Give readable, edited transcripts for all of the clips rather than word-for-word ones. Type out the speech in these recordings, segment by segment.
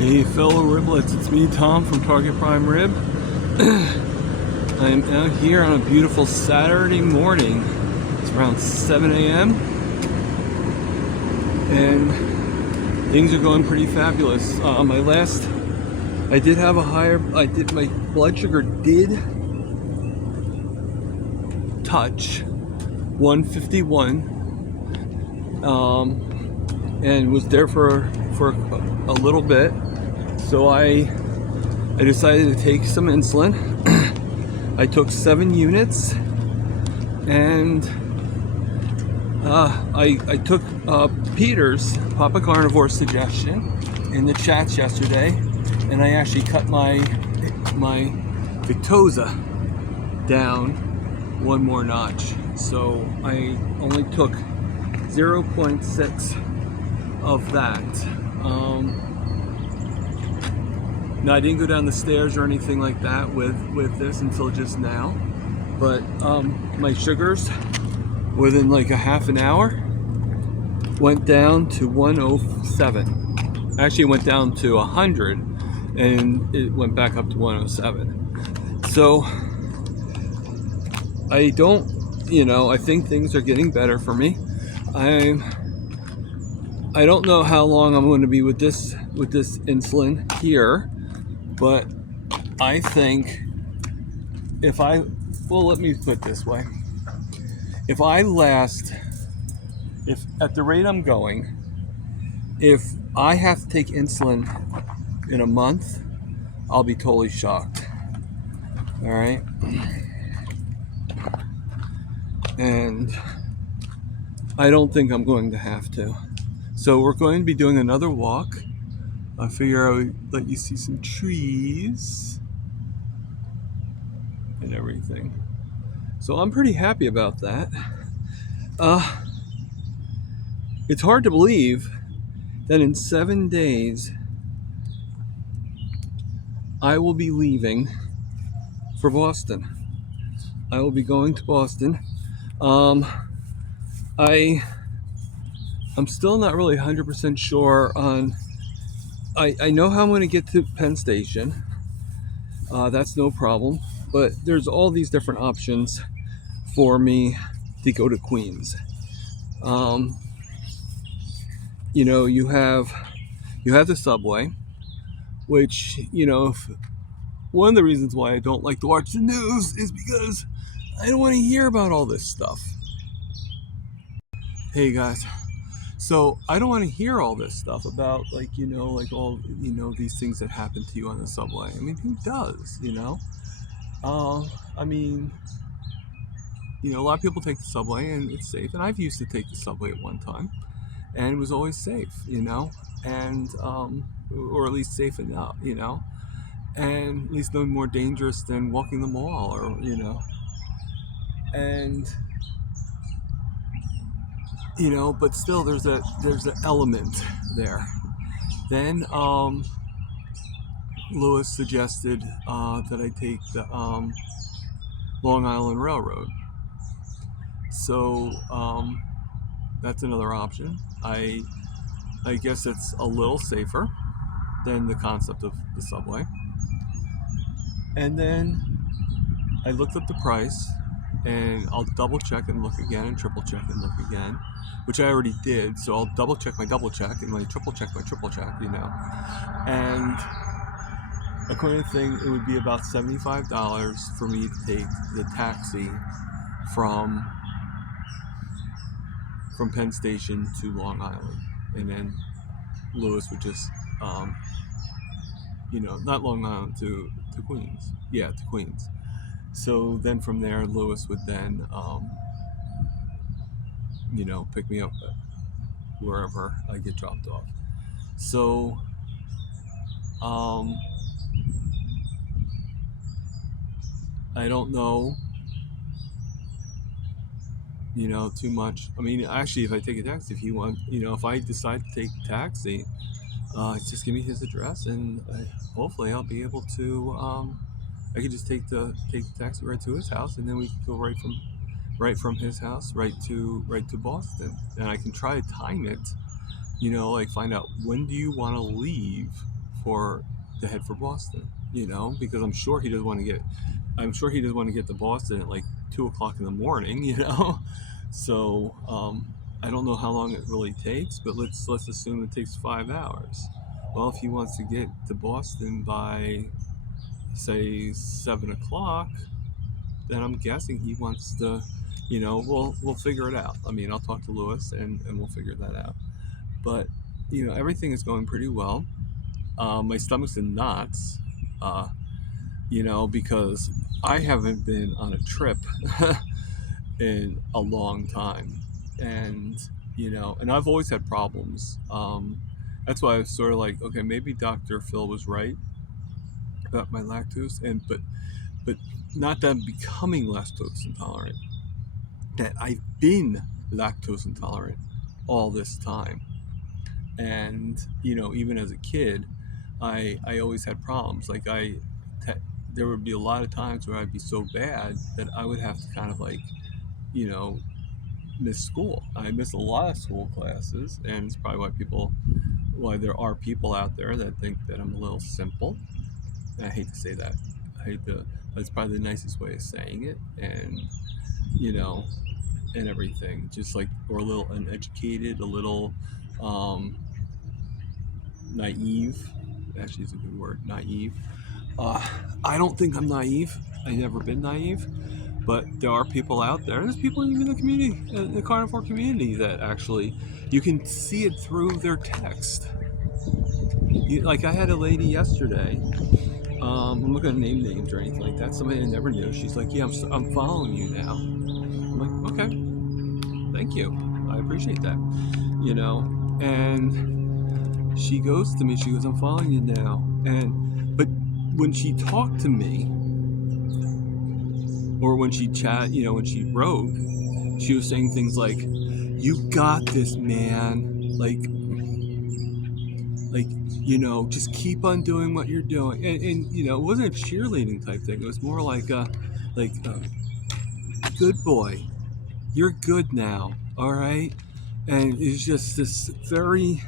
Hey fellow riblets, it's me Tom from Target Prime Rib. I'm out here on a beautiful Saturday morning. It's around 7 a.m. and things are going pretty fabulous. My blood sugar did touch 151 and was there for a little bit. So I decided to take some insulin. I took 7 units, and I took Peter's Papa Carnivore suggestion in the chats yesterday, and I actually cut my Victoza down one more notch. So I only took 0.6 of that. Now I didn't go down the stairs or anything like that with this until just now, but my sugars within like a half an hour went down to 107. Actually, it went down to 100 and it went back up to 107. So I don't, I think things are getting better for me. I don't know how long I'm going to be with this insulin here, but I think let me put it this way. If at the rate I'm going, if I have to take insulin in a month, I'll be totally shocked. All right. And I don't think I'm going to have to. So we're going to be doing another walk. I figure I would let you see some trees and everything. So I'm pretty happy about that. It's hard to believe that in 7 days I will be leaving for Boston. I will be going to Boston. I'm still not really 100% sure on. I know how I'm going to get to Penn Station. That's no problem. But there's all these different options for me to go to Queens. You have the subway, which, one of the reasons why I don't like to watch the news is because I don't want to hear about all this stuff. Hey guys. So I don't want to hear all this stuff about all these things that happen to you on the subway. I mean, who does? A lot of people take the subway and it's safe, and I've used to take the subway at one time, and it was always safe, and or at least safe enough, and at least no more dangerous than walking the mall, or and. But still, there's an element there. Then Lewis suggested that I take the Long Island Railroad. So that's another option. I guess it's a little safer than the concept of the subway. And then I looked up the price, and I'll double check and look again, and triple check and look again, which I already did. So I'll double check my double check and my triple check, and according to the thing, it would be about $75 for me to take the taxi from Penn Station to Long Island, and then Lewis would just not Long Island, to Queens. Yeah, to Queens. So then from there, Lewis would then, pick me up wherever I get dropped off. So, I don't know, too much. I mean, actually, if I take a taxi, if I decide to take a taxi, just give me his address, and hopefully I'll be able to, I could just take the taxi right to his house, and then we can go right from his house right to Boston. And I can try to time it, find out when do you want to leave for to head for Boston, because I'm sure he doesn't want to get to Boston at like 2 o'clock in the morning, So I don't know how long it really takes, but let's assume it takes 5 hours. Well, if he wants to get to Boston by say 7 o'clock, then I'm guessing he wants to, we'll figure it out. I mean, I'll talk to Lewis and we'll figure that out. But everything is going pretty well. My stomach's in knots, because I haven't been on a trip in a long time, and and I've always had problems. That's why I was sort of like, okay, maybe Dr. Phil was right about my lactose, but not that I'm becoming lactose intolerant, that I've been lactose intolerant all this time. And even as a kid, I always had problems. Like there would be a lot of times where I'd be so bad that I would have to kind of like you know miss school. I missed a lot of school classes, and it's probably why there are people out there that think that I'm a little simple. And I hate to say that. That's probably the nicest way of saying it, and you know, and everything. Just like, or a little uneducated, a little um, naive. Actually, is a good word, naive. Uh, I don't think I'm naive. I've never been naive, but there are people out there. There's people even in the community, in the carnivore community, that actually you can see it through their text. Like I had a lady yesterday. I'm not gonna name names or anything like that. Somebody I never knew. She's like, "Yeah, I'm following you now." I'm like, "Okay, thank you. I appreciate that." And she goes to me. She goes, "I'm following you now." But when she talked to me, or when she when she wrote, she was saying things like, "You got this, man. Like, just keep on doing what you're doing." And it wasn't a cheerleading type thing. It was more like, like, good boy, you're good now, all right. And it's just this very,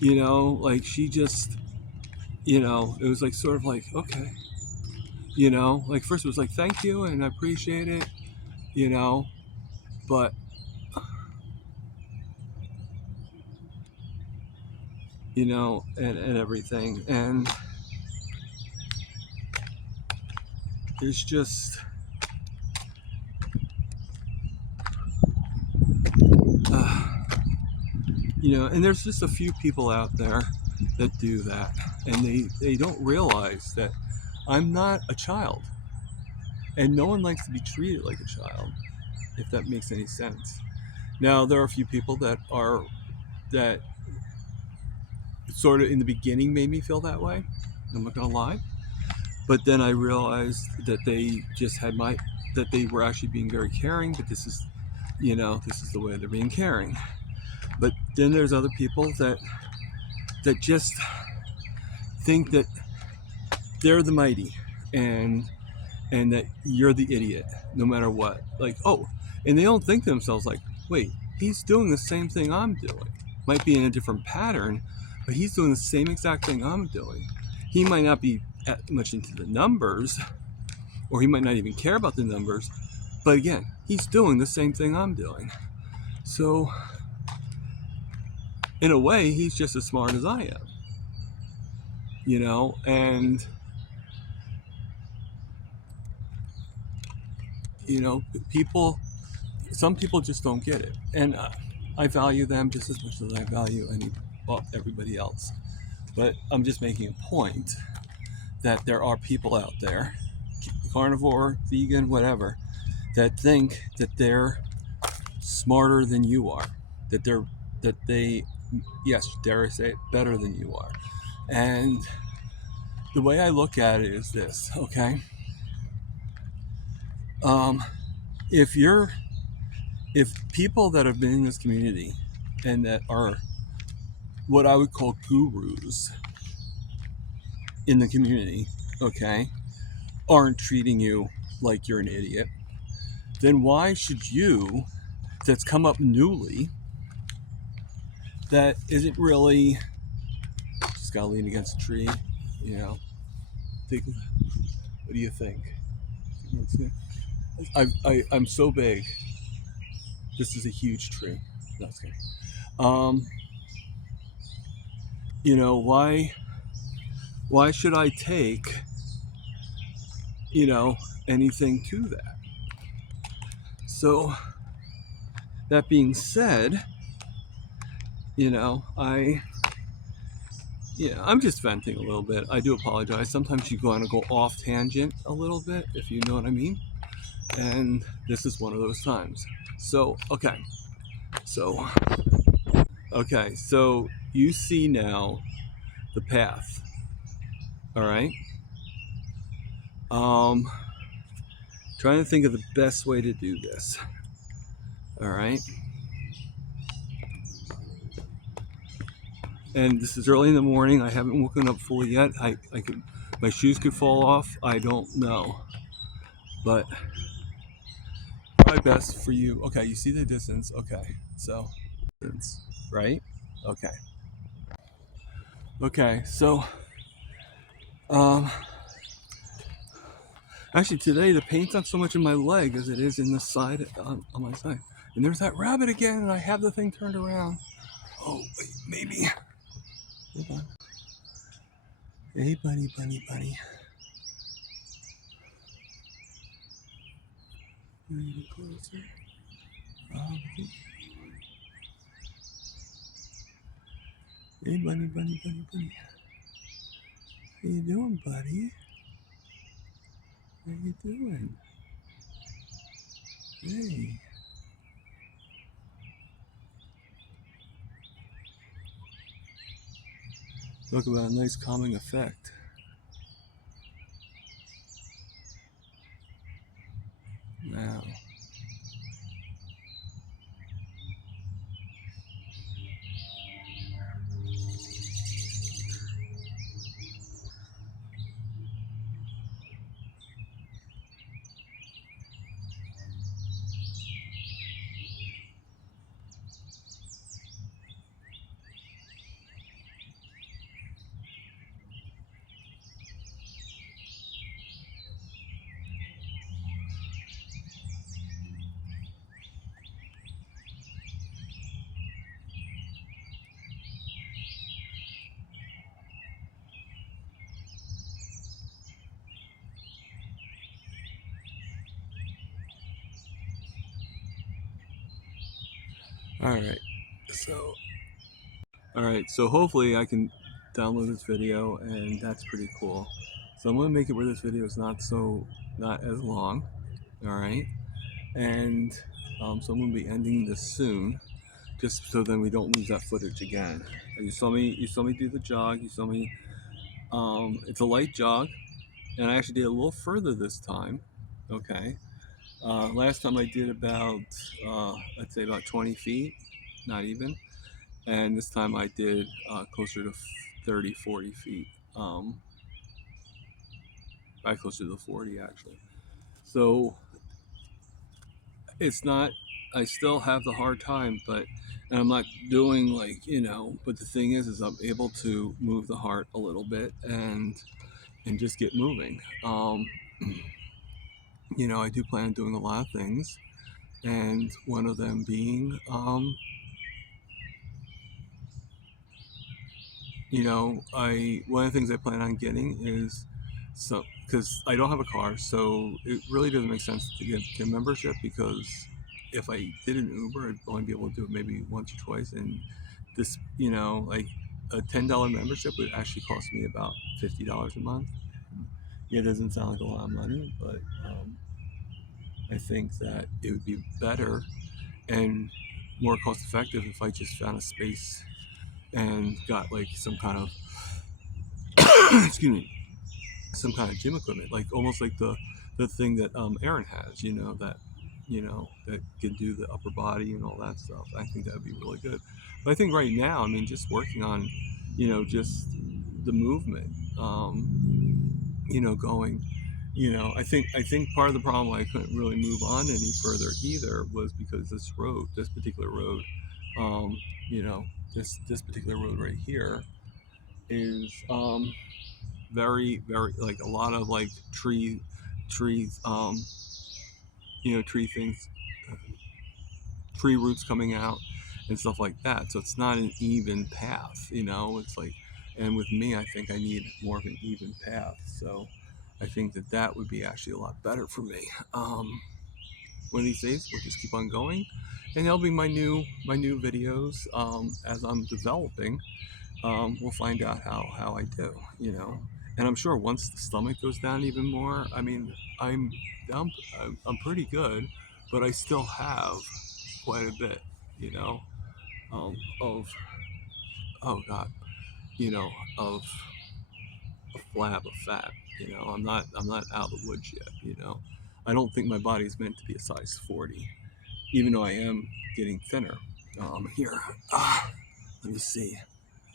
like she just, it was like sort of like, okay, like first it was like, thank you and I appreciate it, you know, but and everything. And it's just, uh, and there's just a few people out there that do that, and they don't realize that I'm not a child, and no one likes to be treated like a child, if that makes any sense. Now there are a few people that sort of in the beginning made me feel that way. I'm not gonna lie, but then I realized that that they were actually being very caring. But this is the way they're being caring. But then there's other people that just think that they're the mighty, and that you're the idiot no matter what. Like, oh, and they don't think to themselves like, wait, he's doing the same thing I'm doing. Might be in a different pattern, but he's doing the same exact thing I'm doing. He might not be much into the numbers, or he might not even care about the numbers, but again, he's doing the same thing I'm doing. So in a way, he's just as smart as I am, and people some people just don't get it, and I value them just as much as I value everybody else. But I'm just making a point that there are people out there, carnivore, vegan, whatever, that think that they're smarter than you are, that they, yes, dare I say it, better than you are. And the way I look at it is this, okay? Um, if people that have been in this community and that are what I would call gurus in the community, okay, aren't treating you like you're an idiot, then why should you, that's come up newly, that isn't really, just gotta lean against a tree, you know. Think, what do you think? I'm so big. This is a huge tree. No, it's kidding. Um, you know, why should I take, you know, anything to that? So that being said, you know, I'm just venting a little bit. I do apologize. Sometimes you want to go off tangent a little bit, if you know what I mean. And this is one of those times. So, so so you see now the path. All right. Um, Trying to think of the best way to do this. All right. And this is early in the morning. I haven't woken up fully yet. I could, my shoes could fall off. I don't know, but probably best for you. Okay, you see the distance. Okay, so, right? Okay. Okay, so, um, actually today the paint's not so much in my leg as it is in the side, on my side. And there's that rabbit again, and I have the thing turned around. Oh, wait, maybe. Hold on. Hey, bunny, bunny, bunny. A little closer. Hey, bunny, bunny, bunny, bunny. How you doing, buddy? How you doing? Hey. Talk about a nice calming effect. Now. All right, so hopefully I can download this video, and that's pretty cool. So I'm gonna make it where this video is not as long. All right, and so I'm gonna be ending this soon, just so then we don't lose that footage again. You saw me do the jog. You saw me. It's a light jog, and I actually did a little further this time. Okay. Last time I did about, I'd say about 20 feet, not even. And this time I did closer to 30, 40 feet. Probably closer to 40 actually. So it's not, I still have the hard time, and I'm not doing like, but the thing is I'm able to move the heart a little bit and just get moving. I do plan on doing a lot of things, and one of them being, one of the things I plan on getting is, so because I don't have a car, so it really doesn't make sense to get a membership, because if I did an Uber, I'd only be able to do it maybe once or twice, and this, like a $10 membership would actually cost me about $50 a month. Yeah, it doesn't sound like a lot of money, but I think that it would be better and more cost effective if I just found a space and got like some kind of excuse me, some kind of gym equipment, like almost like the thing that Aaron has, that can do the upper body and all that stuff. I think that would be really good. But I think right now, I mean, just working on, just the movement, going, I think part of the problem why I couldn't really move on any further either was because this particular road You know, this particular road right here is very like a lot of like trees, tree things, tree roots coming out and stuff like that. So it's not an even path, it's like, and with me, I think I need more of an even path. So I think that would be actually a lot better for me. One of these days we'll just keep on going, and that'll be my new videos. As I'm developing, we'll find out how I do. And I'm sure once the stomach goes down even more, I mean, i'm I'm pretty good, but I still have quite a bit, you know of, oh god, you know of a flab of fat. I'm not out of the woods yet. I don't think my body's meant to be a size 40, even though I am getting thinner. Here, let me see.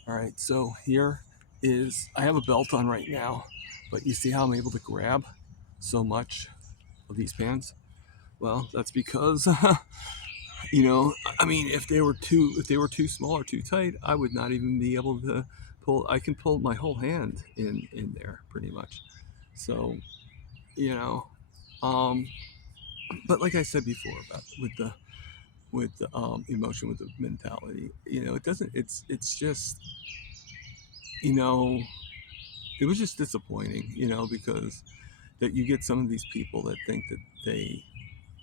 All right, so here is, I have a belt on right now, but you see how I'm able to grab so much of these pants? Well, that's because I mean, if they were too small or too tight, I would not even be able to pull. I can pull my whole hand in there pretty much. So, you know, um, but like I said before about with the emotion, with the mentality, it doesn't. It's just, you know it was just disappointing, because that you get some of these people that think that they,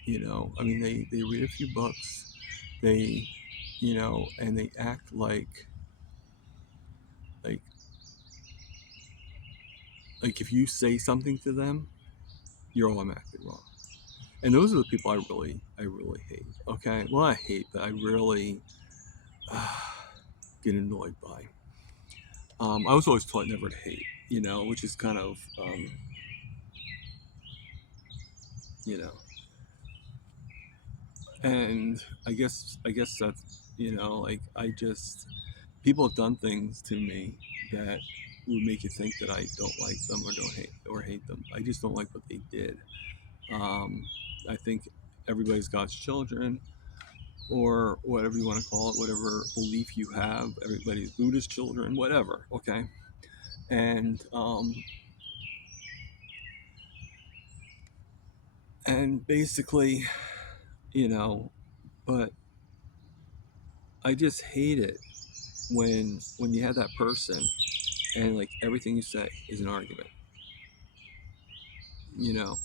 I mean, they read a few books, they, and they act like like if you say something to them, you're automatically wrong. And those are the people I really hate. Okay, well, I hate, but I really uh, get annoyed by. I was always taught never to hate, which is kind of, you know, and I guess that's, like, I just, people have done things to me that would make you think that I don't like them or don't hate them. I just don't like what they did. Um, I think everybody's God's children, or whatever you want to call it, whatever belief you have. Everybody's Buddha's children, whatever. Okay, and basically, you know, but I just hate it when you have that person and like everything you say is an argument. You know,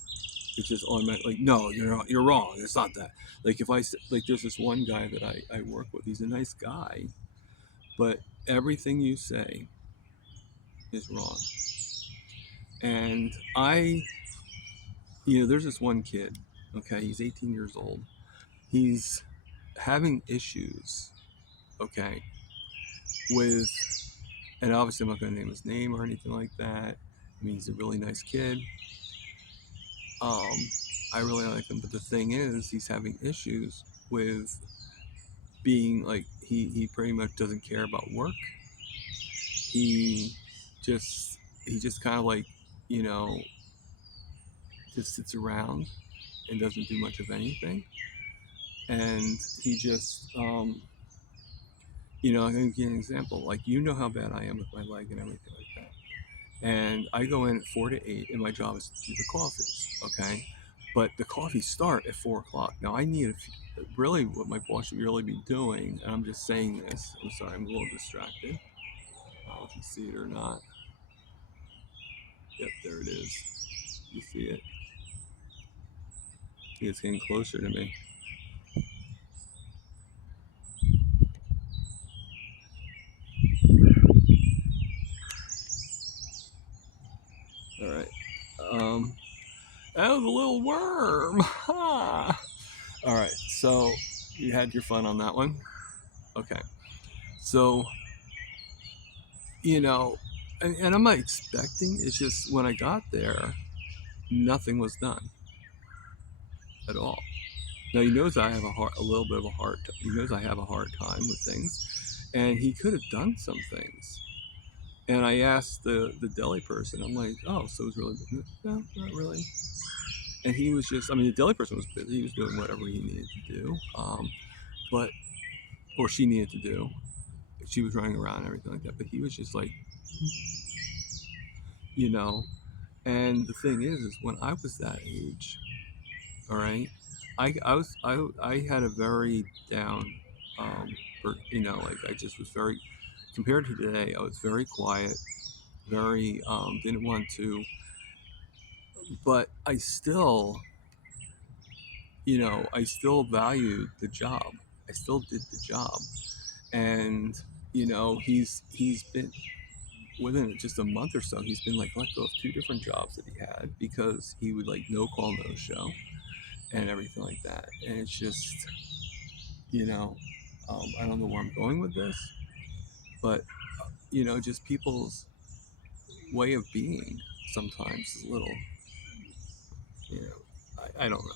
it's just automatic. Like, no, you're wrong. It's not that. Like, if like, there's this one guy that I work with. He's a nice guy, but everything you say is wrong. And there's this one kid. Okay, he's 18 years old. He's having issues. Okay, with, and obviously I'm not going to name his name or anything like that. I mean, he's a really nice kid. Um, I really like him, but the thing is, he's having issues with being like, he pretty much doesn't care about work. He he just kind of like, you know just sits around and doesn't do much of anything. And he just, I'm going to give you an example. Like, how bad I am with my leg and everything like that. And I go in at 4 to 8, and my job is to do the coffees. Okay, but the coffees start at 4 o'clock. Now I need really, what my boss should really be doing. And I'm just saying this. I'm sorry, I'm a little distracted. I don't know if you see it or not. Yep, there it is. You see it? It's getting closer to me. All right. Um, that was a little worm. Ha! All right. So you had your fun on that one. Okay. So, you know, and I'm not expecting. It's just when I got there, nothing was done at all. Now he knows I have a little bit of a hard. He knows I have a hard time with things, and he could have done some things. And I asked the deli person. I'm like, oh, so it was really busy? No, not really. And he was just. I mean, the deli person was busy. He was doing whatever he needed to do. But or she needed to do. She was running around and everything like that, but he was just like, you know. And the thing is when I was that age, all right, I had a very down, like I just was very, compared to today, I was very quiet, very didn't want to, but I still, I still valued the job. I still did the job, and he's been, within just a month or so, he's been like let go of two different jobs that he had because he would like no call, no show, and everything like that. And it's just, I don't know where I'm going with this, but just people's way of being sometimes is a little, I don't know.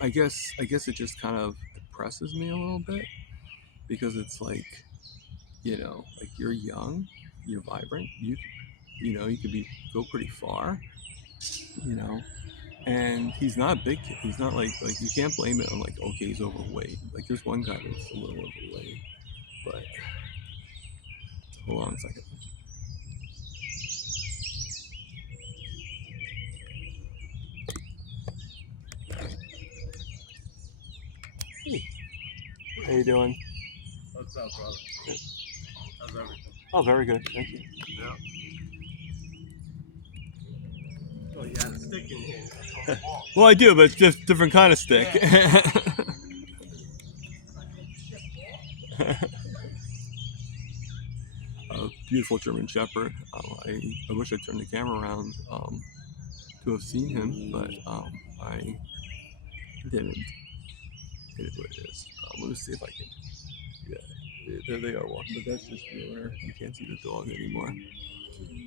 I guess it just kind of depresses me a little bit because it's like, like you're young, you're vibrant, you could be go pretty far, you know. And he's not a big kid. He's not like you can't blame it on like, okay, he's overweight. Like there's one guy that's a little overweight, but hold on a second. Hey, how you doing? What's up, brother? How's everything? Oh, very good, thank you. Yeah. Oh, you had a stick in here. Well, I do, but it's just different kind of stick. Yeah. A beautiful German Shepherd. I wish I turned the camera around to have seen him, but I didn't. It is what it is. Let me see if I can. Yeah, there they are walking, but that's just the owner. You can't see the dog anymore.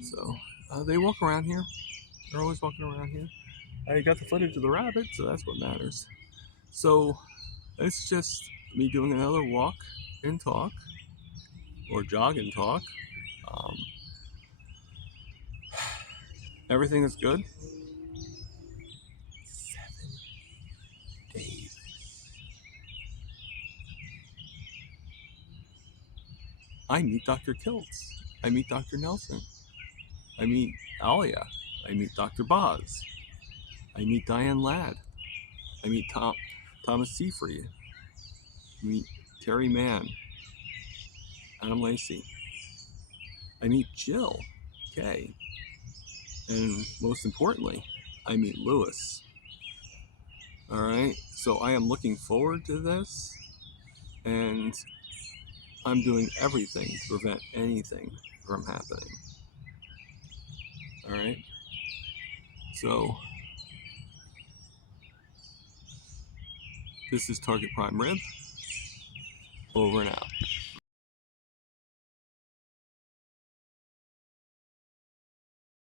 So they walk around here. They're always walking around here. I got the footage of the rabbit, so that's what matters. So it's just me doing another walk and talk, or jog and talk. Um, Everything is good. 7 days. I meet Dr. Kiltz. I meet Dr. Nelson. I meet Alia. I meet Dr. Boz. I meet Diane Ladd. I meet Thomas Seyfried. I meet Terry Mann. Adam Lacey. I meet Jill Kay. And most importantly, I meet Lewis. All right. So I am looking forward to this, and I'm doing everything to prevent anything from happening. All right. So this is Target Prime Rib. Over and out.